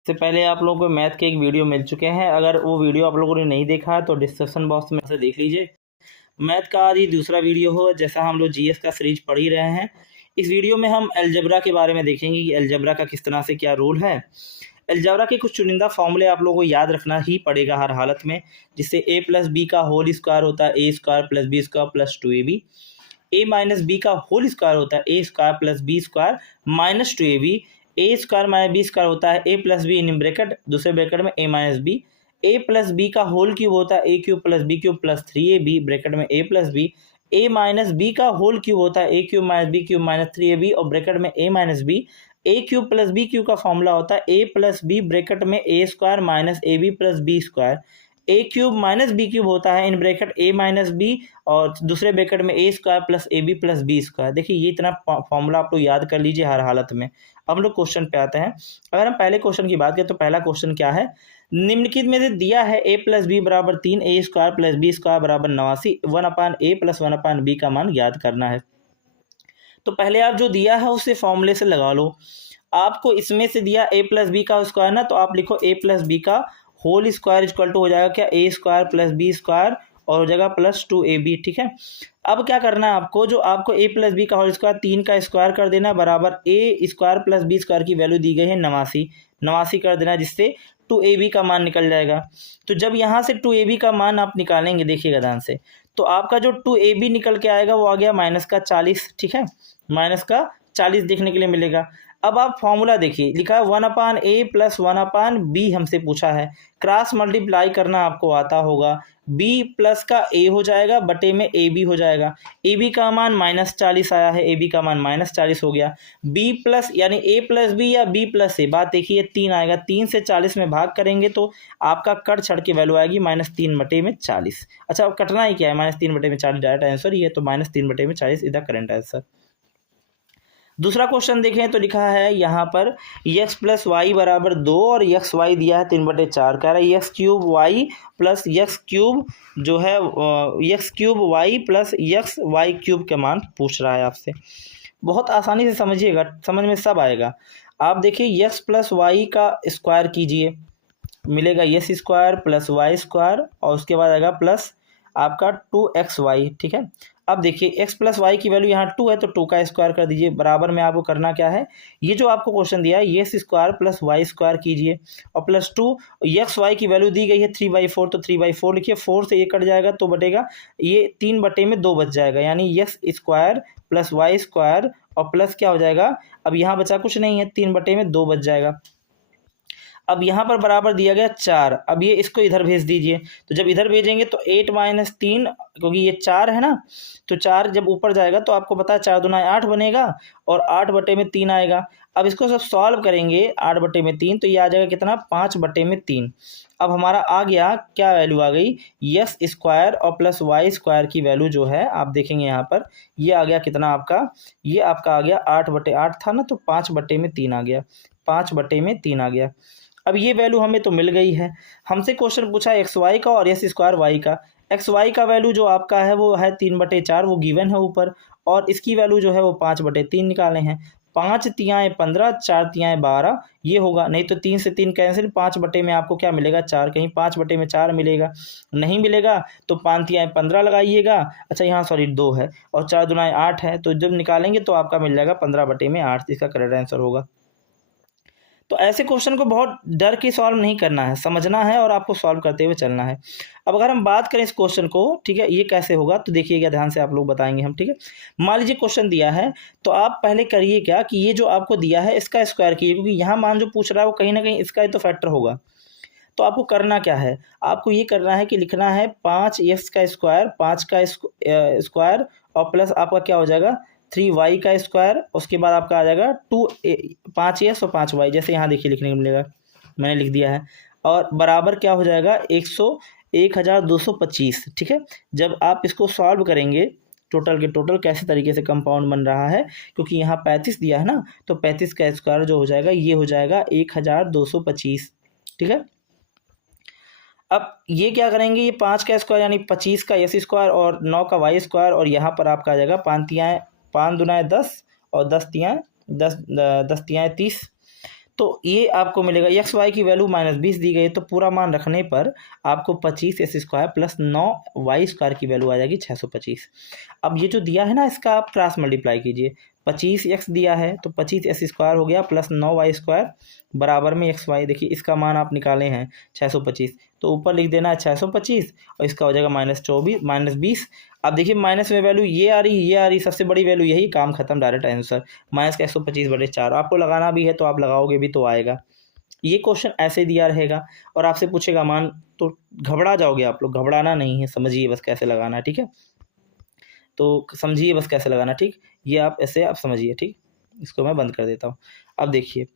इससे पहले आप लोगों को मैथ के एक वीडियो मिल चुके हैं। अगर वो वीडियो आप लोगों ने नहीं देखा है तो डिस्क्रिप्शन बॉक्स में से देख लीजिए। मैथ का आज ये दूसरा वीडियो हो, जैसा हम लोग जीएस का सीरीज पढ़ ही रहे हैं। इस वीडियो में हम अलजेब्रा के बारे में देखेंगे कि अलजेब्रा का किस तरह से क्या रूल है। अलजेब्रा के कुछ चुनिंदा फॉर्मूले आप लोगों को याद रखना ही पड़ेगा हर हालत में, जिससे ए प्लस बी का होल स्क्वायर होता है a square plus b square plus 2ab। A minus b का होल स्क्वायर होता है a square plus b square minus 2ab। A square minus B square होता है a plus b in bracket, दूसरे bracket में ए minus b. A plus b का whole cube होता है a cube plus b cube plus 3ab bracket में ए plus b. A minus b का whole cube होता है a cube minus B cube minus 3ab और ब्रैकेट में ए minus b. A cube plus b cube का formula होता है a plus b bracket में a square minus a b plus b square. ए क्यूब माइनस बी क्यूब होता है in bracket a minus b और दूसरे ब्रैकेट में a square plus a b plus b square. देखिए ये इतना फॉर्मूला आप लोग याद कर लीजिए हर हालत में। अब हम लोग क्वेश्चन पे आते हैं। अगर हम पहले क्वेश्चन की बात करें तो पहला क्वेश्चन क्या है, निम्नलिखित में से दिया है ए प्लस बी बराबर 3 ए स्क्वायर प्लस बी स्क्वायर बराबर 89 1/a प्लस 1/b का मान याद करना है। तो पहले आप जो दिया है उसे फॉर्मूले से लगा लो। आपको इसमें से दिया ए प्लस बी का स्क्वायर ना, तो आप लिखो ए प्लस बी का होल स्क्वायर इक्वल टू हो जाएगा क्या ए स्क्वायर प्लस बी स्क्वायर और हो जाएगा प्लस 2ab। ठीक है, अब क्या करना है आपको, जो आपको ए प्लस बी का होल स्क्वायर 3 का स्क्वायर कर देना बराबर ए स्क्वायर प्लस बी स्क्वायर की वैल्यू दी गई है 89 कर देना, जिससे 2ab का मान निकल जाएगा। तो जब यहाँ से 2ab का मान आप निकालेंगे, देखिएगा ध्यान से, तो आपका जो 2ab निकल के आएगा वो आ गया माइनस का 40। ठीक है, माइनस का 40 देखने के लिए मिलेगा। अब आप फॉर्मूला देखिए, लिखा है 1/a प्लस 1/b हमसे पूछा है। क्रॉस मल्टीप्लाई करना आपको आता होगा। b प्लस का a हो जाएगा बटे में ab हो जाएगा। ab का मान माइनस 40 आया है, ab का मान माइनस 40 हो गया। b प्लस यानी a प्लस बी या b प्लस a, बात देखिए 3 आएगा, 3 से 40 में भाग करेंगे तो आपका कट छड़ की वैल्यू आएगी -3/40। अच्छा, अब कटना ही क्या है, -3/40 डायरेक्ट आंसर ही है, तो -3/40 इज द करेंट आंसर। दूसरा क्वेश्चन देखें तो लिखा है यहाँ पर x प्लस वाई बराबर 2 और एक्स वाई दिया है 3/4। कह रहा है x cube y plus x cube जो है x cube y plus x y cube के मान पूछ रहा है आपसे। बहुत आसानी से समझिएगा, समझ में सब आएगा। आप देखिए x प्लस वाई का स्क्वायर कीजिए, मिलेगा x square plus y square और उसके बाद आएगा प्लस आपका 2xy। ठीक है, अब देखिए x प्लस वाई की वैल्यू यहाँ 2 है तो 2 का स्क्वायर कर दीजिए। बराबर में आपको करना क्या है, ये जो आपको क्वेश्चन दिया है x square plus y square कीजिए और प्लस 2 एक्स वाई की वैल्यू दी गई है 3/4, तो 3/4 लिखिए। 4 से ये कट जाएगा तो बटेगा ये 3/2 बच जाएगा, यानी x square plus y square और प्लस क्या हो जाएगा, अब यहाँ बचा कुछ नहीं है, 3/2 बच जाएगा। अब यहाँ पर बराबर दिया गया 4, अब ये इसको इधर भेज दीजिए। तो जब इधर भेजेंगे तो 8 - 3, क्योंकि ये 4 है ना, तो 4 जब ऊपर जाएगा तो आपको पता है 4 दूना 8 बनेगा और 8/3 आएगा। अब इसको सब सॉल्व करेंगे 8/3, तो ये आ जाएगा कितना 5/3। अब हमारा आ गया क्या वैल्यू आ गई, एक्स स्क्वायर और प्लस वाई स्क्वायर की वैल्यू जो है आप देखेंगे यहाँ पर, ये आ गया कितना आपका, ये आपका आ गया 8/8 था ना, तो 5/3 आ गया, 5/3 आ गया। अब ये वैल्यू हमें तो मिल गई है। हमसे क्वेश्चन पूछा एक्स वाई का और एक्स स्क्वायर वाई का। एक्स वाई का वैल्यू जो आपका है वो है 3/4, वो गिवन है ऊपर, और इसकी वैल्यू जो है वो 5/3 निकाले हैं। 5 तियाएँ 15, 4 तियाएँ 12 ये होगा, नहीं तो 3 से 3 कैंसिल, 5/, में आपको क्या मिलेगा 4, कहीं 5/4 मिलेगा, नहीं मिलेगा तो 5 तियाएँ 15 लगाइएगा। अच्छा यहाँ सॉरी 2 है और 4 दूना 8 है, तो जब निकालेंगे तो आपका मिल जाएगा 15/8, इसका करेक्ट आंसर होगा। तो ऐसे क्वेश्चन को बहुत डर के सॉल्व नहीं करना है, समझना है और आपको सॉल्व करते हुए चलना है। अब अगर हम बात करें इस क्वेश्चन को, ठीक है, ये कैसे होगा तो देखिएगा ध्यान से, आप लोग बताएंगे हम। ठीक है, मान लीजिए क्वेश्चन दिया है तो आप पहले करिए क्या कि ये जो आपको दिया है इसका स्क्वायर कीजिए, क्योंकि यहाँ मान जो पूछ रहा है वो कहीं ना कहीं इसका ही तो फैक्टर होगा। तो आपको करना क्या है, आपको ये करना है कि लिखना है 5x का स्क्वायर, 5 का स्क्वायर और प्लस आपका क्या हो जाएगा 3y का स्क्वायर, उसके बाद आपका आ जाएगा 5x और 5y, जैसे यहाँ देखिए लिखने को मिलेगा, मैंने लिख दिया है, और बराबर क्या हो जाएगा 1225। ठीक है, जब आप इसको सॉल्व करेंगे टोटल के टोटल कैसे तरीके से कंपाउंड बन रहा है, क्योंकि यहाँ 35 दिया है ना, तो 35 का स्क्वायर जो हो जाएगा ये हो जाएगा 1225। ठीक है, अब ये क्या करेंगे, ये 5 का स्क्वायर यानी 25 का एस स्क्वायर और 9 का वाई स्क्वायर, और यहाँ पर आपका आ जाएगा 5 दूना 10 और 10 तियाँ 10 10 तियाँ 30। तो ये आपको मिलेगा एक्स वाई की वैल्यू -20 दी गई है, तो पूरा मान रखने पर आपको 25x² प्लस 9y² की वैल्यू आ जाएगी 625। अब ये जो दिया है ना, इसका आप क्रॉस मल्टीप्लाई कीजिए। 25x दिया है तो 25x² हो गया प्लस 9y² बराबर में xy। देखिए इसका मान आप निकाले हैं 625, तो ऊपर लिख देना है 625 और इसका हो जाएगा -20। अब देखिए माइनस में वैल्यू ये आ रही, सबसे बड़ी वैल्यू यही, काम खत्म, डायरेक्ट आंसर माइनस का 125/4। आपको लगाना भी है तो आप लगाओगे भी तो आएगा। ये क्वेश्चन ऐसे दिया रहेगा और आपसे पूछेगा मान, तो घबरा जाओगे आप लोग, घबराना नहीं है, समझिए बस कैसे लगाना है, ठीक है। तो समझिए बस कैसे लगाना, ठीक। ये आप ऐसे आप समझिए, ठीक। इसको मैं बंद कर देता हूँ। अब देखिए,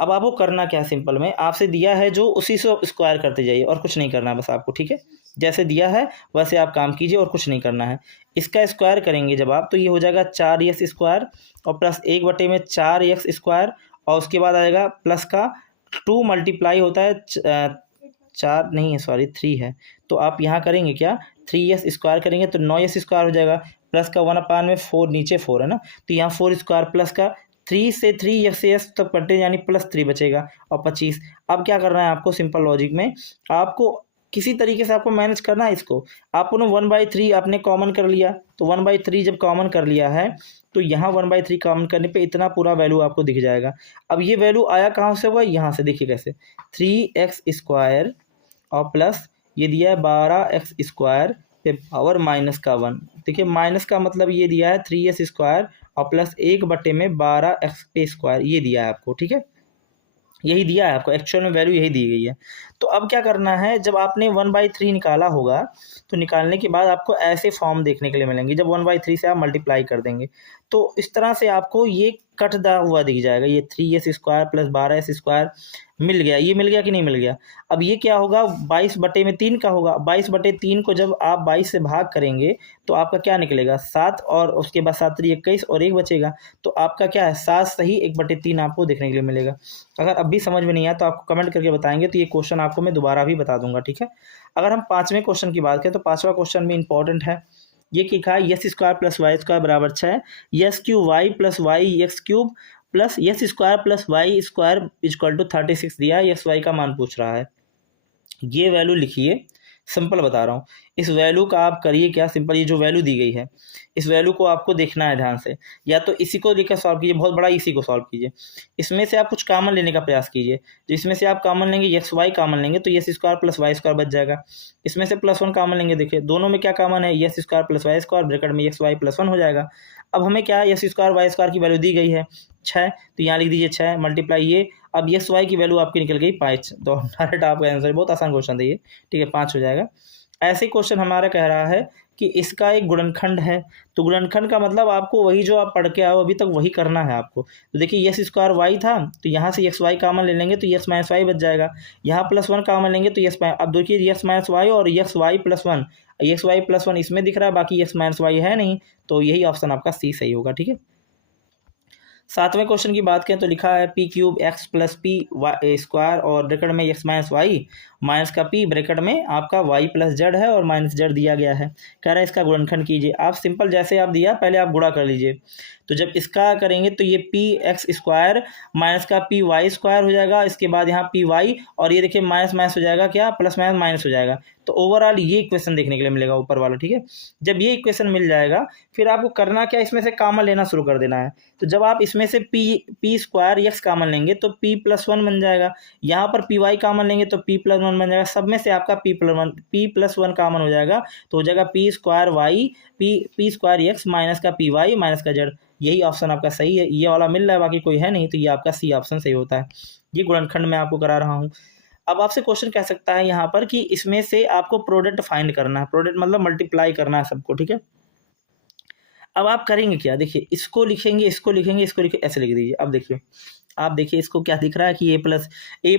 अब आपको करना क्या है, सिंपल में आपसे दिया है जो उसी से स्क्वायर करते जाइए और कुछ नहीं करना है बस आपको, ठीक है। जैसे दिया है वैसे आप काम कीजिए और कुछ नहीं करना है। इसका स्क्वायर करेंगे जब आप, तो ये हो जाएगा 4x² और प्लस 1/4x² और उसके बाद आ जाएगा प्लस का 2 मल्टीप्लाई होता है 4 नहीं है, सॉरी 3 है, तो आप यहाँ करेंगे क्या, 3x² करेंगे तो 9x² हो जाएगा, प्लस का 1/4, नीचे 4 है ना, तो यहाँ 4² प्लस का 3 से 3 से s तक कटे यानी प्लस 3 बचेगा और 25। अब क्या करना है आपको, सिंपल लॉजिक में आपको किसी तरीके से आपको मैनेज करना है इसको। आपने 1/3 आपने कॉमन कर लिया, तो 1/3 जब कॉमन कर लिया है तो यहाँ 1/3 कॉमन करने पे इतना पूरा वैल्यू आपको दिख जाएगा। अब ये वैल्यू आया कहाँ से होगा, यहाँ से, देखिए कैसे, 3x² और प्लस ये दिया है 12x² पे पावर -1। देखिए माइनस का मतलब ये दिया है 3s² और प्लस 1/12x², ये दिया है आपको, ठीक है, यही दिया है आपको, एक्चुअल में वैल्यू यही दी गई है। तो अब क्या करना है, जब आपने 1/3 निकाला होगा तो निकालने के बाद आपको ऐसे फॉर्म देखने के लिए मिलेंगे। जब 1/3 से आप मल्टीप्लाई कर देंगे तो इस तरह से आपको ये कटदा हुआ दिख जाएगा, ये 3s² प्लस 12s² मिल गया। ये मिल गया कि नहीं मिल गया। अब ये क्या होगा, 22/3 का होगा। 22/3 को जब आप 22 से भाग करेंगे तो आपका क्या निकलेगा, 7 और उसके बाद 7 3 21 और 1 बचेगा, तो आपका क्या है 7 सही 1/3 आपको देखने के लिए मिलेगा। अगर अब भी समझ में नहीं आया तो आपको कमेंट करके बताएंगे, तो ये क्वेश्चन आपको मैं दोबारा भी बता दूंगा, ठीक है। अगर हम 5वें क्वेश्चन की बात करें तो 5वां क्वेश्चन भी इंपॉर्टेंट है। ये लिखा है x² प्लस y² बराबर 6, x³ plus y(x³ plus x² plus y² equal to 36 दिया है, xy का मान पूछ रहा है। ये वैल्यू लिखिए, सिंपल बता रहा हूँ। इस वैल्यू का आप करिए क्या, सिंपल ये जो वैल्यू दी गई है इस वैल्यू को आपको देखना है ध्यान से, या तो इसी को लेकर सॉल्व कीजिए, बहुत बड़ा इसी को सॉल्व कीजिए। इसमें से आप कुछ कॉमन लेने का प्रयास कीजिए, तो इसमें से आप कॉमन लेंगे xy कॉमन लेंगे तो x² प्लस y² बच जाएगा। इसमें से +1 कॉमन लेंगे, देखिए दोनों में क्या कॉमन है, x² प्लस y² ब्रैकेट में xy प्लस 1 हो जाएगा। अब हमें क्या है, x² y² की वैल्यू दी गई है 6, तो यहाँ लिख दीजिए 6 मल्टीप्लाई ये, अब xy की वैल्यू आपकी निकल गई 5, तो डायरेक्ट आपका आंसर, बहुत आसान क्वेश्चन था ये, ठीक है, 5 हो जाएगा। ऐसे क्वेश्चन हमारा कह रहा है कि इसका एक गुणनखंड है, तो गुणनखंड का मतलब आपको वही जो आप पढ़ के आओ अभी तक वही करना है आपको। तो देखिए x² y था तो यहाँ से xy कॉमन ले लेंगे तो x - y बच जाएगा, यहाँ +1 कॉमन लेंगे तो अब देखिए x - y और xy + 1, xy + 1 इसमें दिख रहा है, बाकी x - y है नहीं, तो यही ऑप्शन आपका सी सही होगा, ठीक है। 7वें क्वेश्चन की बात करें तो लिखा है p³ x प्लस p² और ब्रैकेट में x - y माइनस का p ब्रैकेट में आपका y प्लस z है और माइनस z दिया गया है। कह रहा है इसका गुणनखंड कीजिए। आप सिंपल जैसे आप दिया पहले आप गुणा कर लीजिए, तो जब इसका करेंगे तो ये px² माइनस का py² हो जाएगा, इसके बाद यहाँ py और ये देखिए माइनस माइनस हो जाएगा, क्या प्लस माइनस माइनस हो जाएगा, तो ओवरऑल ये इक्वेशन देखने के लिए मिलेगा ऊपर वाला, ठीक है। जब ये इक्वेशन मिल जाएगा फिर आपको करना क्या, इसमें से कॉमन लेना शुरू कर देना है। तो जब आप इसमें से p² x कॉमन लेंगे तो p + 1 बन जाएगा, यहाँ पर py कॉमन लेंगे तो p + 1 बन जाएगा, सब में से आपका p + 1 कॉमन हो जाएगा, तो हो जाएगा p² x माइनस का py माइनस का z। यही ऑप्शन आपका सही है, ये वाला मिल रहा है, बाकी कोई है नहीं, तो ये आपका सी ऑप्शन सही होता है। ये गुणनखंड मैं आपको करा रहा हूँ। अब आपसे क्वेश्चन कह सकता है यहाँ पर कि इसमें से आपको प्रोडक्ट फाइंड करना है, प्रोडक्ट मतलब मल्टीप्लाई करना है सबको, ठीक है। अब आप करेंगे क्या, देखिए इसको लिखेंगे, इसको लिखेंगे, इसको लिखेंगे, ऐसे लिख दीजिए। अब देखिए, आप देखिए इसको क्या दिख रहा है कि a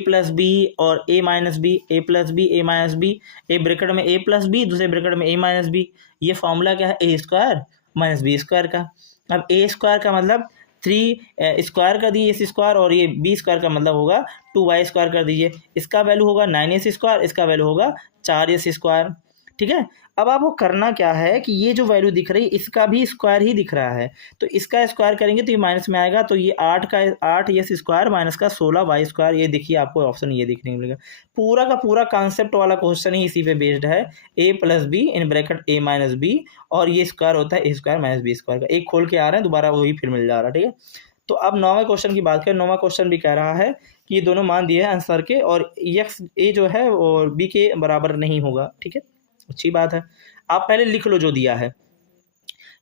प्लस बी और a minus B, a plus B, a minus B, a bracket में a प्लस बी, दूसरे ब्रैकेट में a माइनस बी। ये फॉर्मूला क्या है, a² माइनस b² का। अब a² का मतलब 3 कर दीजिए s² और ये b² का मतलब होगा 2y² कर दीजिए। इसका वैल्यू होगा 9s², इसका वैल्यू होगा 4s²। ठीक है। अब आपको करना क्या है कि ये जो वैल्यू दिख रही है इसका भी स्क्वायर ही दिख रहा है, तो इसका स्क्वायर करेंगे तो ये माइनस में आएगा, तो ये 8 यस स्क्वायर माइनस का 16 वाई स्क्वायर, ये देखिए आपको ऑप्शन ये देखने को मिलेगा। पूरा का पूरा कॉन्सेप्ट वाला क्वेश्चन ही इसी पे बेस्ड है, a plus b in bracket a minus b, और ये स्क्वायर होता है a square minus B square का। एक खोल के आ रहे हैं, दोबारा वही फिर मिल जा रहा है, ठीक है। तो अब 9वें क्वेश्चन की बात करें। 9वां क्वेश्चन भी कह रहा है कि ये दोनों मान दिए हैं आंसर के, और एक्स ए जो है और बी के बराबर नहीं होगा, ठीक है, अच्छी बात है। आप पहले लिख लो जो दिया है,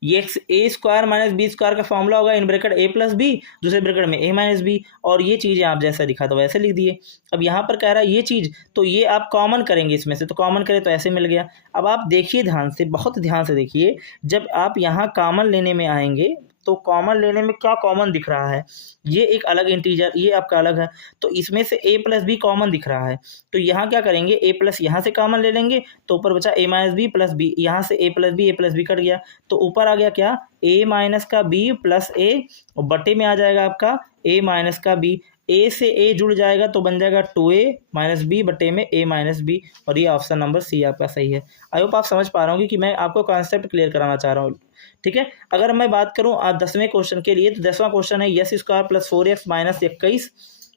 ये X A square minus B square का फॉर्मूला होगा in bracket A plus B, दूसरे ब्रैकेट में ए माइनस बी, और ये चीज़ें आप जैसा लिखा तो वैसे लिख दिए। अब यहाँ पर कह रहा है ये चीज़, तो ये आप कॉमन करेंगे इसमें से, तो कॉमन करें तो ऐसे मिल गया। अब आप देखिए ध्यान से, बहुत ध्यान से देखिए, जब आप यहाँ कॉमन लेने में आएंगे तो कॉमन लेने में क्या कॉमन दिख रहा है, ये एक अलग इंटीजर, ये आपका अलग है, तो इसमें से ए प्लस बी कॉमन दिख रहा है, तो यहाँ क्या करेंगे, ए प्लस यहाँ से कॉमन ले लेंगे, तो ऊपर बचा ए माइनस बी प्लस बी, यहाँ से ए प्लस बी कट गया, तो ऊपर आ गया क्या, ए माइनस का बी प्लस ए, और बटे में आ जाएगा आपका ए माइनस का बी, ए से ए जुड़ जाएगा तो बन जाएगा 2a माइनस बी बटे में ए माइनस बी, और ये ऑप्शन नंबर सी आपका सही है। आई होप आप समझ पा रहे होंगे कि मैं आपको कॉन्सेप्ट क्लियर कराना चाह रहा हूँ, ठीक है। अगर मैं बात करूँ आप 10वें क्वेश्चन के लिए, तो 10वां क्वेश्चन है yes square plus 4x minus 21,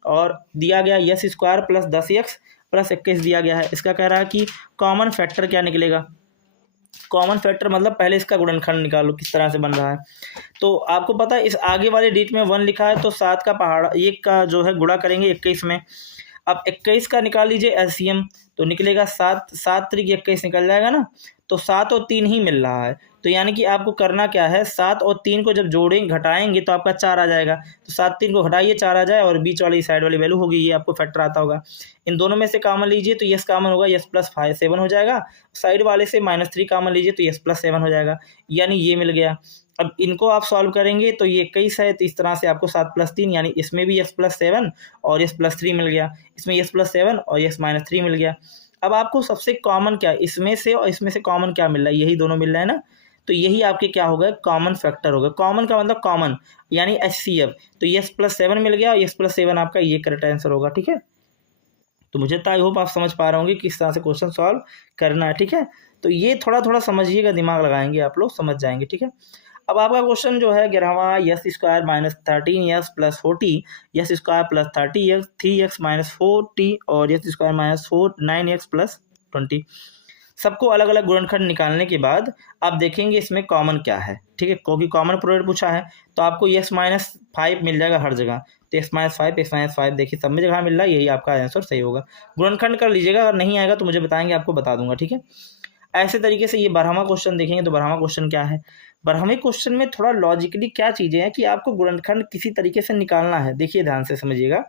और दिया गया yes square plus 10x plus 21 दिया गया है। इसका कह रहा है कि कॉमन फैक्टर क्या निकलेगा। कॉमन फैक्टर मतलब पहले इसका गुणनखंड निकालो किस तरह से बन रहा है। तो आपको पता है इस आगे वाले डिजिट में 1 लिखा है, तो 7 का पहाड़ा 1 का जो है गुणा करेंगे 21 में। अब 21 का निकाल लीजिए एलसीएम, तो निकलेगा 7 त्रिक 21 निकल जाएगा ना, तो 7 और 3 ही मिल रहा है, तो यानी कि आपको करना क्या है, 7 और 3 को जब जोड़ेंगे घटाएंगे तो आपका 4 आ जाएगा, तो 7 3 को घटाइए 4 आ जाए, और बीच वाली साइड वाली वैल्यू होगी, ये आपको फैक्टर आता होगा। इन दोनों में से कॉमन लीजिए तो यस कॉमन होगा, यस प्लस 7 हो जाएगा, साइड वाले से -3 कॉमन लीजिए तो यस प्लस 7 हो जाएगा, यानी ये मिल गया। अब इनको आप सॉल्व करेंगे तो ये 21 है, तो इस तरह से आपको 7 + 3 यानी इसमें भी यस प्लस 7 और यस प्लस 3 मिल गया, इसमें यस प्लस 7 और यस माइनस 3 मिल गया। अब आपको सबसे कॉमन क्या है, इसमें से और इसमें से कॉमन क्या मिल रहा है, यही दोनों मिल रहा है ना, तो यही आपके क्या होगा, कॉमन फैक्टर होगा। कॉमन का मतलब कॉमन यानी HCF, तो यस प्लस 7 मिल गया, और यस प्लस 7 आपका ये करेक्ट आंसर होगा, ठीक है। तो मुझे तो आई होप आप समझ पा रहे होंगे किस तरह से क्वेश्चन सॉल्व करना है, ठीक है। तो ये थोड़ा थोड़ा समझिएगा, दिमाग लगाएंगे आप लोग समझ जाएंगे, ठीक है। अब आपका क्वेश्चन जो है 11वां, x square minus 13 plus 40, x square plus 30 3x minus 40, और yes square minus 9x plus 20। सबको अलग अलग गुणनखंड निकालने के बाद आप देखेंगे इसमें कॉमन क्या है, ठीक है, क्योंकि कॉमन प्रोडक्ट पूछा है, तो आपको x माइनस 5 मिल जाएगा हर जगह, तो x माइनस 5 देखिए सब में जगह मिल रहा है, यही आपका आंसर सही होगा। गुणनखंड कर लीजिएगा, अगर नहीं आएगा तो मुझे बताएंगे, आपको बता दूंगा, ठीक है। ऐसे तरीके से ये 12वां क्वेश्चन देखेंगे, तो 12वां क्वेश्चन क्या है, 12वें क्वेश्चन में थोड़ा लॉजिकली क्या चीज़ें हैं कि आपको गुणनखंड किसी तरीके से निकालना है। देखिए ध्यान से समझिएगा,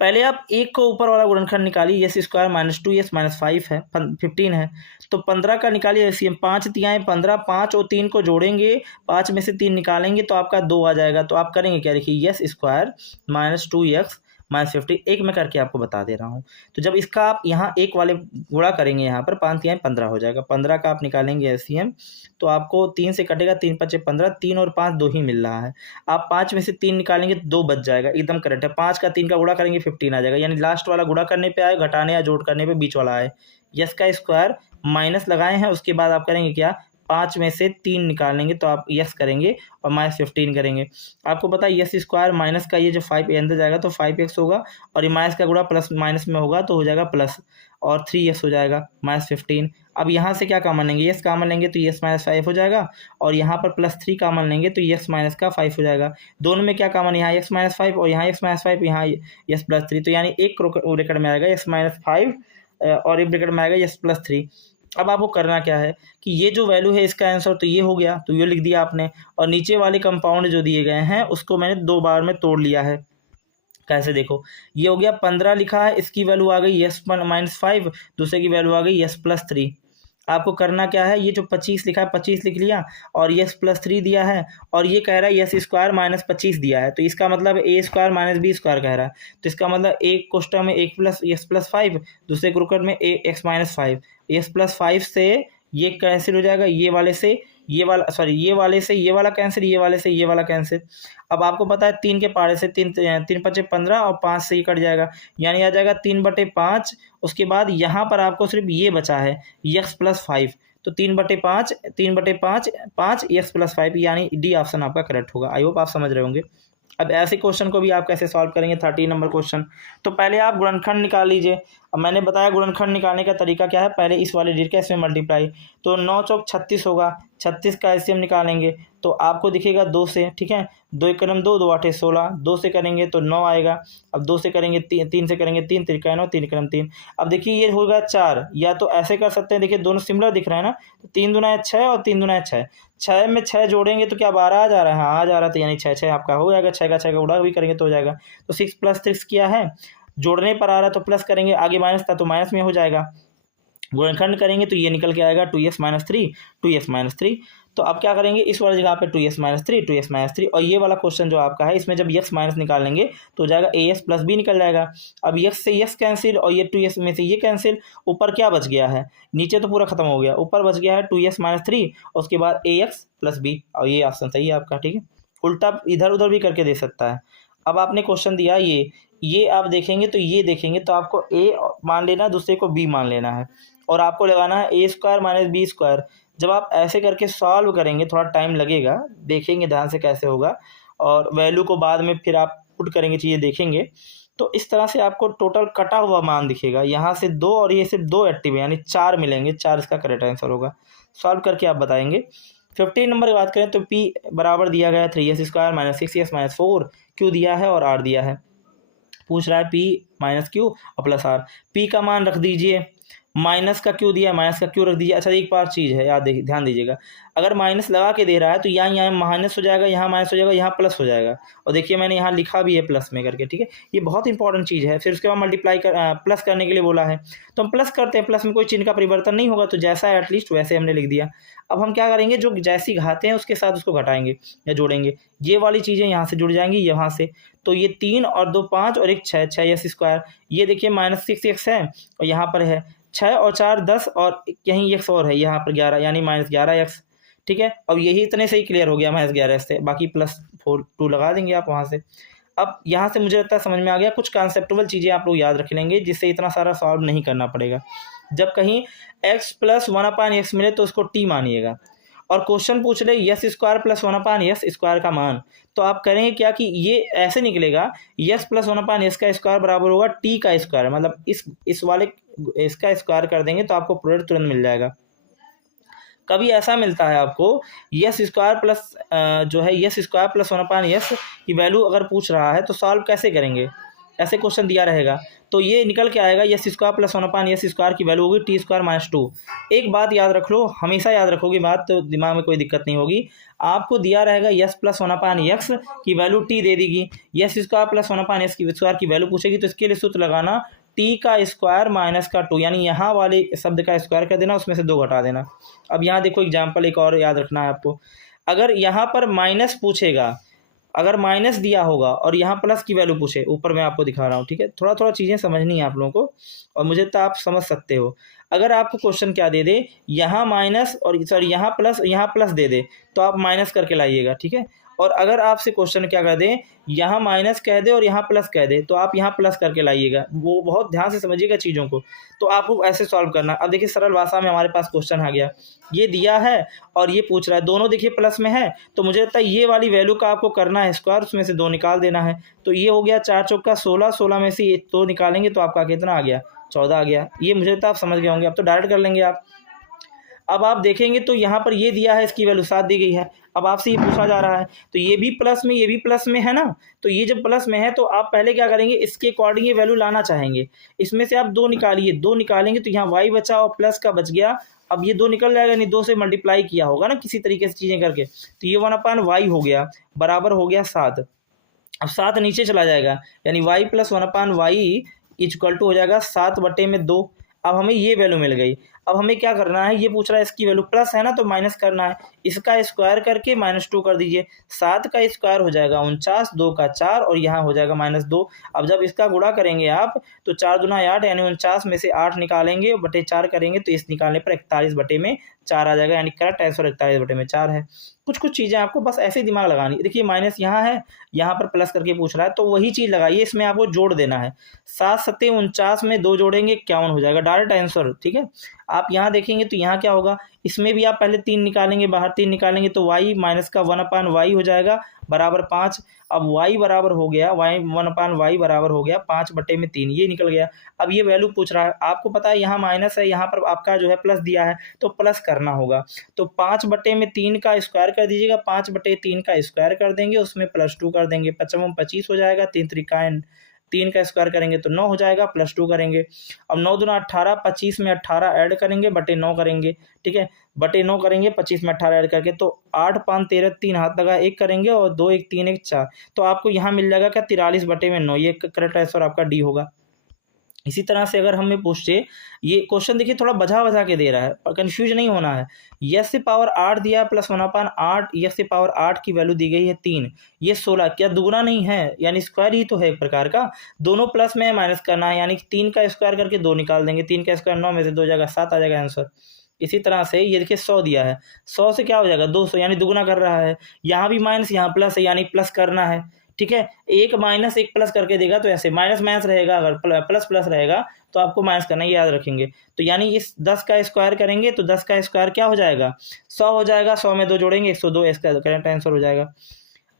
पहले आप एक को ऊपर वाला गुणनखंड निकालिए, yes square minus 2s minus 5 है 15 है, तो 15 का निकालिए एलसीएम, 5 तियाएँ 15, 5 और 3 को जोड़ेंगे, 5 में से 3 निकालेंगे तो आपका 2 आ जाएगा। तो आप करेंगे क्या, देखिए yes square minus 2x minus 50, एक में करके आपको बता दे रहा हूँ। तो जब इसका आप यहाँ एक वाले गुणा करेंगे, यहाँ पर 5 तियाएँ 15 हो जाएगा, 15 का आप निकालेंगे एलसीएम, तो आपको 3 से कटेगा, 3 × 5 = 15, 3 और 5 2 ही मिल रहा है। आप 5 में से 3 निकालेंगे तो 2 बच जाएगा, एकदम करेक्ट है। 5 का 3 का गुणा करेंगे 15 आ जाएगा, यानी लास्ट वाला गुणा करने पे आए, घटाने या जोड़ करने पे बीच वाला आए। यस का स्क्वायर माइनस लगाए हैं, उसके बाद आप करेंगे क्या, 5 में से 3 निकालेंगे तो आप यस करेंगे और माइनस 15 करेंगे। आपको पता है यस स्क्वायर माइनस का ये जो 5 अंदर जाएगा तो 5x होगा, और ये माइनस का गुणा प्लस माइनस में होगा तो हो जाएगा प्लस, और 3s हो जाएगा माइनस 15। अब यहाँ से क्या कॉमन लेंगे, यस कॉमन लेंगे तो यस माइनस 5 हो जाएगा, और यहाँ पर +3 कॉमन लेंगे तो यस माइनस का 5 हो जाएगा। दोनों में क्या कॉमन, यहाँ यस माइनस 5 और यहाँ यस माइनस 5, यहाँ यस प्लस 3, तो यानी एक ब्रैकेट में आएगा यस माइनस 5 और एक ब्रैकेट में आएगा यस प्लस 3। अब आपको करना क्या है कि ये जो वैल्यू है इसका आंसर तो ये हो गया, तो ये लिख दिया आपने, और नीचे वाले कंपाउंड जो दिए गए हैं उसको मैंने 2 बार में तोड़ लिया है। कैसे, देखो ये हो गया 15 लिखा है, इसकी वैल्यू आ गई यस माइनस 5, दूसरे की वैल्यू आ गई यस प्लस 3। आपको करना क्या है, ये जो 25 लिखा है 25 लिख लिया, और यस प्लस 3 दिया है, और ये कह रहा है यस स्क्वायर माइनस 25 दिया है, तो इसका मतलब ए स्क्वायर माइनस बी स्क्वायर कह रहा है, तो इसका मतलब एक क्वेश्चन में एक प्लस यस प्लस 5, दूसरे क्वेश्चन में एक्स माइनस 5, यस प्लस 5 से ये कैंसिल हो जाएगा, ये वाले से ये वाला सॉरी ये वाले से ये वाला कैंसिल, ये वाले से ये वाला कैंसिल। अब आपको पता है 3 के पारे से 3 पचे 15 और 5 से ये कट जाएगा, यानी आ जाएगा 3/5। उसके बाद यहाँ पर आपको सिर्फ ये बचा है x + 5, तो 3/5 3/5 5 x + 5, यानी डी ऑप्शन आपका करेक्ट होगा। आई होप आप समझ रहे होंगे। अब ऐसे क्वेश्चन को भी आप कैसे सॉल्व करेंगे 13 नंबर क्वेश्चन। तो पहले आप गुणनखंड निकाल लीजिए। अब मैंने बताया गुणनखंड निकालने का तरीका क्या है, पहले इस वाले डिजिट का इसमें मल्टीप्लाई, तो 9 चौक 36 होगा, 36 का एलसीएम निकालेंगे तो आपको दिखेगा 2 से, ठीक है, 2 एक कदम 2, 2 आठे 16, 2 से करेंगे तो 9 आएगा। अब 2 से करेंगे 3 से करेंगे 3 त्रिका 9, 3 कदम 3। अब देखिए ये होगा 4, या तो ऐसे कर सकते हैं, देखिए दोनों सिमिलर दिख रहे हैं ना, तो 3 दूना है 6 और 3 दूना है 6, 6 में 6 जोड़ेंगे तो क्या 12 आ जा रहा है, हाँ आ जा रहा है, तो यानी 6 6 आपका हो जाएगा, 6 का 6 का उड़ा भी करेंगे तो हो जाएगा। तो 6 + 6 किया है, जोड़ने पर आ रहा है तो प्लस करेंगे, आगे माइनस था तो माइनस में हो जाएगा। गुणनखंड करेंगे तो ये निकल के आएगा 2x - 3 2x - 3। तो अब क्या करेंगे, इस वाली जगह पे 2x - 3 2x - 3, और ये वाला क्वेश्चन जो आपका है इसमें जब x माइनस निकालेंगे तो हो जाएगा ax + b निकल जाएगा। अब x से x कैंसिल और ये 2x में से ये कैंसिल, ऊपर क्या बच गया है, नीचे तो पूरा खत्म हो गया, ऊपर बच गया है 2x - 3 और उसके बाद ax + b, और ये ऑप्शन सही है आपका, ठीक है। उल्टा इधर उधर भी करके दे सकता है। अब आपने क्वेश्चन दिया ये आप देखेंगे तो ये देखेंगे तो आपको a मान लेना, दूसरे को b मान लेना है, और आपको लगाना है a² - b²। जब आप ऐसे करके सॉल्व करेंगे थोड़ा टाइम लगेगा, देखेंगे ध्यान से कैसे होगा, और वैल्यू को बाद में फिर आप पुट करेंगे, चीज़ें देखेंगे तो इस तरह से आपको टोटल कटा हुआ मान दिखेगा। यहाँ से 2 और ये सिर्फ 2 एक्टिव है, यानी 4 मिलेंगे, 4 इसका करेक्ट आंसर होगा। सॉल्व करके आप बताएंगे। 15 नंबर की बात करें तो p बराबर दिया गया है 3s² - 6s - 4, q दिया है और r दिया है। पूछ रहा है p - q और प्लस r। p का मान रख दीजिए, माइनस का क्यों दिया है, माइनस का क्यों रख दीजिए। अच्छा एक बार चीज़ है याद ध्यान दीजिएगा, अगर माइनस लगा के दे रहा है तो यहाँ माइनस हो जाएगा, यहाँ माइनस हो जाएगा, यहाँ प्लस हो जाएगा, और देखिए मैंने यहाँ लिखा भी है प्लस में करके, ठीक है। ये बहुत इंपॉर्टेंट चीज़ है। फिर उसके बाद मल्टीप्लाई प्लस करने के लिए बोला है तो हम प्लस करते हैं, प्लस में कोई चिन्ह का परिवर्तन नहीं होगा, तो जैसा है एटलीस्ट वैसे हमने लिख दिया। अब हम क्या करेंगे, जो जैसी घाते हैं उसके साथ उसको घटाएंगे या जोड़ेंगे, ये वाली चीज़ें यहाँ से जुड़ जाएंगी यहाँ से, तो ये 3 और 2 5 और 1 6 6s²। ये देखिए -6x है और यहाँ पर है 6 और 4 10 और यहीं x और है यहाँ पर 11, यानी -11x, ठीक है। अब यही इतने से ही क्लियर हो गया -11x से, बाकी +4 2 लगा देंगे आप वहाँ से। अब यहाँ से मुझे लगता है समझ में आ गया, कुछ कॉन्सेप्टुअल चीज़ें आप लोग याद रख लेंगे जिससे इतना सारा सॉल्व नहीं करना पड़ेगा। जब कहीं x + 1/x मिले तो उसको t मानिएगा, और क्वेश्चन पूछ रहे s² + 1/s² का मान, तो आप करेंगे क्या कि ये ऐसे निकलेगा, s + 1/s का स्क्वायर बराबर होगा t का स्क्वायर, मतलब इस वाले इसका स्क्वायर कर देंगे तो आपको प्रोडक्ट तुरंत मिल जाएगा। कभी ऐसा मिलता है आपको s² प्लस जो है s² + 1/s की वैल्यू अगर पूछ रहा है तो सॉल्व कैसे करेंगे, ऐसे क्वेश्चन दिया रहेगा तो ये निकल के आएगा s² + 1/s² की वैल्यू होगी t² - 2। एक बात याद रख लो, हमेशा याद रखोगे बात तो दिमाग में कोई दिक्कत नहीं होगी। आपको दिया रहेगा s + 1/x की वैल्यू t दे देगी, s² + 1/s की स्क्वायर की वैल्यू पूछेगी, तो इसके लिए सूत्र लगाना t का स्क्वायर - का 2, यानी यहाँ वाले शब्द का स्क्वायर कर देना, उसमें से 2 घटा देना। अब यहाँ देखो एग्जाम्पल एक और याद रखना है आपको, अगर यहाँ पर माइनस पूछेगा, अगर माइनस दिया होगा और यहाँ प्लस की वैल्यू पूछे, ऊपर मैं आपको दिखा रहा हूँ, ठीक है। थोड़ा थोड़ा चीज़ें समझनी है आप लोगों को, और मुझे तो आप समझ सकते हो। अगर आपको क्वेश्चन क्या दे दे, यहाँ माइनस और सॉरी यहाँ प्लस दे दे तो आप माइनस करके लाइएगा, ठीक है। और अगर आपसे क्वेश्चन क्या कर दे, यहाँ माइनस कह दे और यहाँ प्लस कह दे तो आप यहाँ प्लस करके लाइएगा। वो बहुत ध्यान से समझिएगा चीज़ों को, तो आपको ऐसे सॉल्व करना। अब देखिए सरल भाषा में हमारे पास क्वेश्चन आ गया, ये दिया है और ये पूछ रहा है, दोनों देखिए प्लस में है, तो मुझे लगता है ये वाली वैल्यू का आपको करना है स्क्वायर, उसमें से 2 निकाल देना है। तो ये हो गया 4 चौका 16, 16 में से ये 2 निकालेंगे तो आपका कितना आ गया, 14 आ गया। ये मुझे लगता है आप समझ गए होंगे, अब तो डायरेक्ट कर लेंगे आप। अब आप देखेंगे तो यहाँ पर ये दिया है, इसकी वैल्यू 7 दी गई है। अब आपसे ये पूछा जा रहा है तो ये भी प्लस में, ये भी प्लस में है ना, तो ये जब प्लस में है तो आप पहले क्या करेंगे, इसके अकॉर्डिंग ये वैल्यू लाना चाहेंगे। इसमें से आप 2 निकालिए, 2 निकालेंगे तो यहाँ y बचा और प्लस का बच गया। अब ये 2 निकल जाएगा, नहीं 2 से मल्टीप्लाई किया होगा ना किसी तरीके से चीज़ें करके, तो ये 1/y हो गया, बराबर हो गया 7। अब 7 नीचे चला जाएगा, यानी y + 1/y = हो जाएगा 7/2। अब हमें ये वैल्यू मिल गई। अब हमें क्या करना है, ये पूछ रहा है इसकी वैल्यू प्लस है ना तो माइनस करना है, इसका स्क्वायर करके -2 कर दीजिए। 7 का स्क्वायर हो जाएगा 49, 2 का 4 और यहाँ हो जाएगा -2। अब जब इसका गुणा करेंगे आप तो 4 दूना 8 यानी 49 में से 8 निकालेंगे बटे 4 करेंगे तो इस निकालने पर 41 बटे में 4 आ जाएगा, यानी करेक्ट आंसर 41 बटे में 4 है। कुछ चीज़ें आपको बस ऐसे ही दिमाग लगानी है। देखिए माइनस यहाँ है, यहाँ पर प्लस करके पूछ रहा है तो वही चीज़ लगाइए, इसमें आपको जोड़ देना है। 7 सत्ते 49 में 2 जोड़ेंगे 51 हो जाएगा, डायरेक्ट आंसर। ठीक है, आप यहाँ देखेंगे तो यहाँ क्या होगा, इसमें भी आप पहले 3 निकालेंगे, बाहर 3 निकालेंगे तो y माइनस का 1/y हो जाएगा बराबर 5। अब y बराबर हो गया, y 1/y बराबर हो गया 5 बटे में 3, ये निकल गया। अब ये वैल्यू पूछ रहा है, आपको पता है यहाँ माइनस है, यहाँ पर आपका जो है प्लस दिया है तो प्लस करना होगा। तो 5 बटे में 3 का स्क्वायर कर दीजिएगा, 5 बटे 3 का स्क्वायर कर देंगे, उसमें +2 कर देंगे, 55 25 हो जाएगा, 3 त्रिकायन 3 का स्क्वायर करेंगे तो 9 हो जाएगा, +2 करेंगे। अब 9 दूना 18, 25 में 18 ऐड करेंगे बटे 9 करेंगे। ठीक है, बटे 9 करेंगे 25 में 18 ऐड करके तो 8 5 13 3 हाथ लगा 1 करेंगे और 2 1 3 1 4, तो आपको यहाँ मिल जाएगा क्या 43 बटे में 9, ये करेक्ट आंसर आपका डी होगा। इसी तरह से अगर हमें पूछे, ये क्वेश्चन देखिए थोड़ा बजा के दे रहा है और कंफ्यूज नहीं होना है। यस से पावर 8 दिया है प्लस 1/8, यस से पावर 8 की वैल्यू दी गई है 3, ये 16, क्या दुगुना नहीं है, यानी स्क्वायर ही तो है एक प्रकार का। दोनों प्लस में माइनस करना है, यानी 3 का स्क्वायर करके 2 निकाल देंगे, 3 का स्क्वायर 9 में से 2 जाएगा 7 आ जाएगा आंसर। इसी तरह से ये देखिए 100 दिया है, 100 से क्या हो जाएगा 200, यानी दुगुना कर रहा है। यहाँ भी माइनस यहाँ प्लस है, यानी प्लस करना है। ठीक है, एक माइनस एक प्लस करके देगा तो ऐसे माइनस माइनस रहेगा, अगर प्लस प्लस रहेगा तो आपको माइनस करना है, याद रखेंगे। तो यानी इस 10 का स्क्वायर करेंगे तो 10 का स्क्वायर क्या हो जाएगा 100 हो जाएगा, 100 में 2 जोड़ेंगे 102, इसका करेक्ट आंसर हो जाएगा।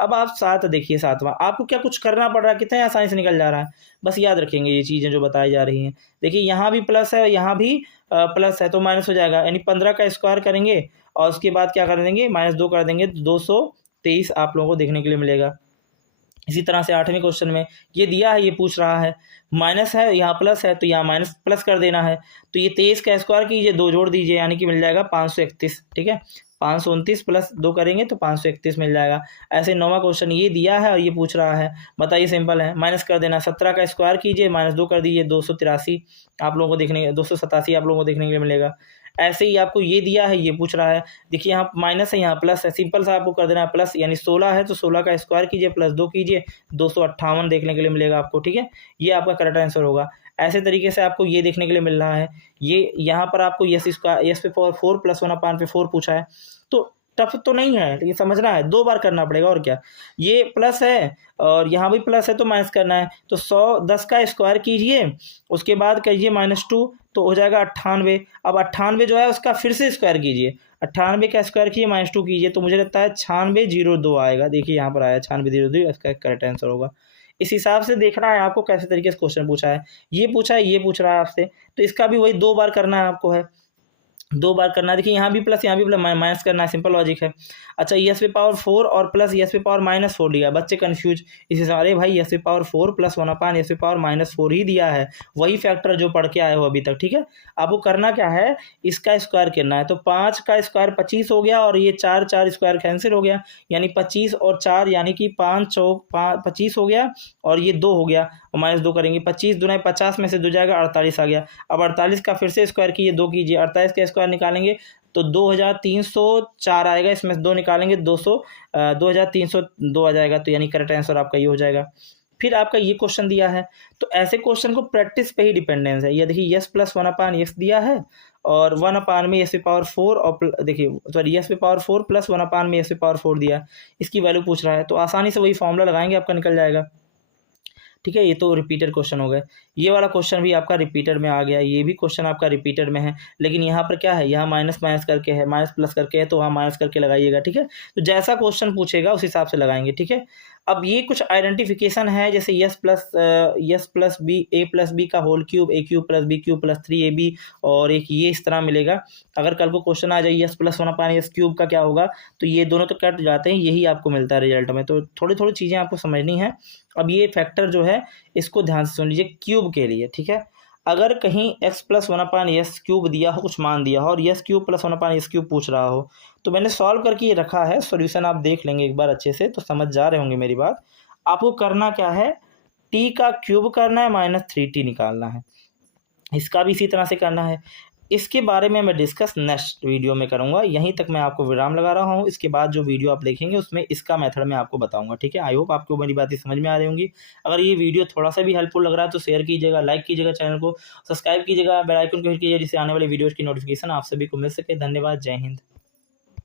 अब आप 7 देखिए, 7वां आपको क्या कुछ करना पड़ रहा है, कितने आसानी से निकल जा रहा है, बस याद रखेंगे ये चीज़ें जो बताई जा रही हैं। देखिए यहाँ भी प्लस है, यहाँ भी प्लस है तो माइनस हो जाएगा, यानी 15 का स्क्वायर करेंगे और उसके बाद क्या कर देंगे -2 कर देंगे, 223 आप लोगों को देखने के लिए मिलेगा। इसी तरह से 8वें क्वेश्चन में ये दिया है, ये पूछ रहा है माइनस है यहाँ प्लस है तो यहाँ माइनस प्लस कर देना है, तो ये 23 का स्क्वायर कीजिए, 2 जोड़ दीजिए, यानी कि मिल जाएगा 531। ठीक है, 529 प्लस 2 करेंगे तो 531 मिल जाएगा। ऐसे 9वां क्वेश्चन ये दिया है और ये पूछ रहा है, बताइए, सिंपल है, माइनस कर देना, 17 का स्क्वायर कीजिए -2 कर दीजिए, 283 आप लोगों को देखने 287 आप लोगों को देखने के लिए मिलेगा। ऐसे ही आपको ये दिया है, ये पूछ रहा है, देखिए यहाँ माइनस है यहाँ प्लस है, सिंपल सा आपको कर देना है प्लस, यानी 16 है तो 16 का स्क्वायर कीजिए +2 कीजिए, 258 देखने के लिए मिलेगा आपको। ठीक है, ये आपका करेक्ट आंसर होगा। ऐसे तरीके से आपको ये देखने के लिए मिल रहा है, ये यहाँ पर आपको यस स्क्वायर यस पे पावर 4 + 1/4 पूछा है, तो टफ तो नहीं है, लेकिन समझना है, 2 बार करना पड़ेगा और क्या। ये प्लस है और यहाँ भी प्लस है तो माइनस करना है, तो 10 का स्क्वायर कीजिए, उसके बाद करिए -2 तो हो जाएगा 98। अब 98 जो है उसका फिर से स्क्वायर कीजिए, 98 का स्क्वायर कीजिए -2 कीजिए, तो मुझे लगता है 9602 आएगा। देखिए यहाँ पर आया 9602, इसका करेक्ट आंसर होगा। इस हिसाब से देखना है आपको कैसे तरीके से क्वेश्चन पूछा है, ये पूछा है, ये पूछ रहा है आपसे, तो इसका भी वही 2 बार करना है आपको, है 2 बार करना है। देखिए यहाँ भी प्लस यहाँ भी प्लस माइनस करना है, सिंपल लॉजिक है। अच्छा, यस पे पावर 4 और प्लस यस पे पावर -4 दिया, बच्चे कंफ्यूज, इसी से अरे भाई यस पे पावर 4 + 1/यस पे पावर -4 ही दिया है, वही फैक्टर जो पढ़ के आए हो अभी तक। ठीक है, आपको करना क्या है, इसका स्क्वायर करना है, तो 5 का स्क्वायर 25 हो गया और ये 4 स्क्वायर कैंसिल हो गया, यानी 25 और 4 यानी कि 5 चौक 25 हो गया और ये 2 हो गया और -2 करेंगे, 25 दूना 50 में से 2 जाएगा 48 आ गया। अब 48 का फिर से स्क्वायर कीजिए, 2 कीजिए, 48 का स्क्वायर निकालेंगे तो 2304 आएगा, इसमें से 2 निकालेंगे 2302 आ जाएगा, तो यानी करेक्ट आंसर आपका ये हो जाएगा। फिर आपका ये क्वेश्चन दिया है, तो ऐसे क्वेश्चन को प्रैक्टिस पे ही डिपेंडेंस है। ये देखिए यस + 1/x दिया है और 1/में यस पे पावर 4 और देखिए सॉरी यस पे पावर 4 + 1/में यस पे पावर 4 दिया, इसकी वैल्यू पूछ रहा है, तो आसानी से वही फॉर्मूला लगाएंगे, आपका निकल जाएगा। ठीक है, ये तो रिपीटेड क्वेश्चन हो गए। ये वाला क्वेश्चन भी आपका रिपीटेड में आ गया, ये भी क्वेश्चन आपका रिपीटेड में है, लेकिन यहाँ पर क्या है, यहाँ माइनस माइनस करके है, माइनस प्लस करके है, तो वहाँ माइनस करके लगाइएगा। ठीक है, तो जैसा क्वेश्चन पूछेगा उस हिसाब से लगाएंगे। ठीक है, अब ये कुछ आइडेंटिफिकेशन है, जैसे यस प्लस बी a+b का whole cube, a³ + b³ + 3ab, और एक ये इस तरह मिलेगा। अगर कल को क्वेश्चन आ जाए यस + 1/s³ का क्या होगा, तो ये दोनों तो कट जाते हैं, यही आपको मिलता है रिजल्ट में। तो थोड़ी थोड़ी चीज़ें आपको समझनी है। अब ये फैक्टर जो है इसको ध्यान से सुन लीजिए क्यूब के लिए। ठीक है, अगर कहीं x + 1/s³ दिया हो, कुछ मान दिया हो और s³ + 1/s³ पूछ रहा हो, तो मैंने सॉल्व करके ये रखा है, सॉल्यूशन आप देख लेंगे एक बार अच्छे से तो समझ जा रहे होंगे मेरी बात। आपको करना क्या है, t का क्यूब करना है, -3t निकालना है। इसका भी इसी तरह से करना है, इसके बारे में मैं डिस्कस नेक्स्ट वीडियो में करूँगा। यहीं तक मैं आपको विराम लगा रहा हूँ। इसके बाद जो वीडियो आप देखेंगे उसमें इसका मेथड मैं आपको बताऊँगा, ठीक है। आई होप आपको मेरी बातें समझ में आ रही होंगी। अगर ये वीडियो थोड़ा-सा भी हेल्पफुल लग रहा है तो शेयर कीजिएगा, लाइक कीजिएगा चैनल को, सब्सक्राइब कीजिएगा, बेल आइकन को हिट कीजिए जिससे आने वाली वीडियोज़ की नोटिफ़िकेशन आप सभी को मिल सके। धन्यवाद, जय हिंद।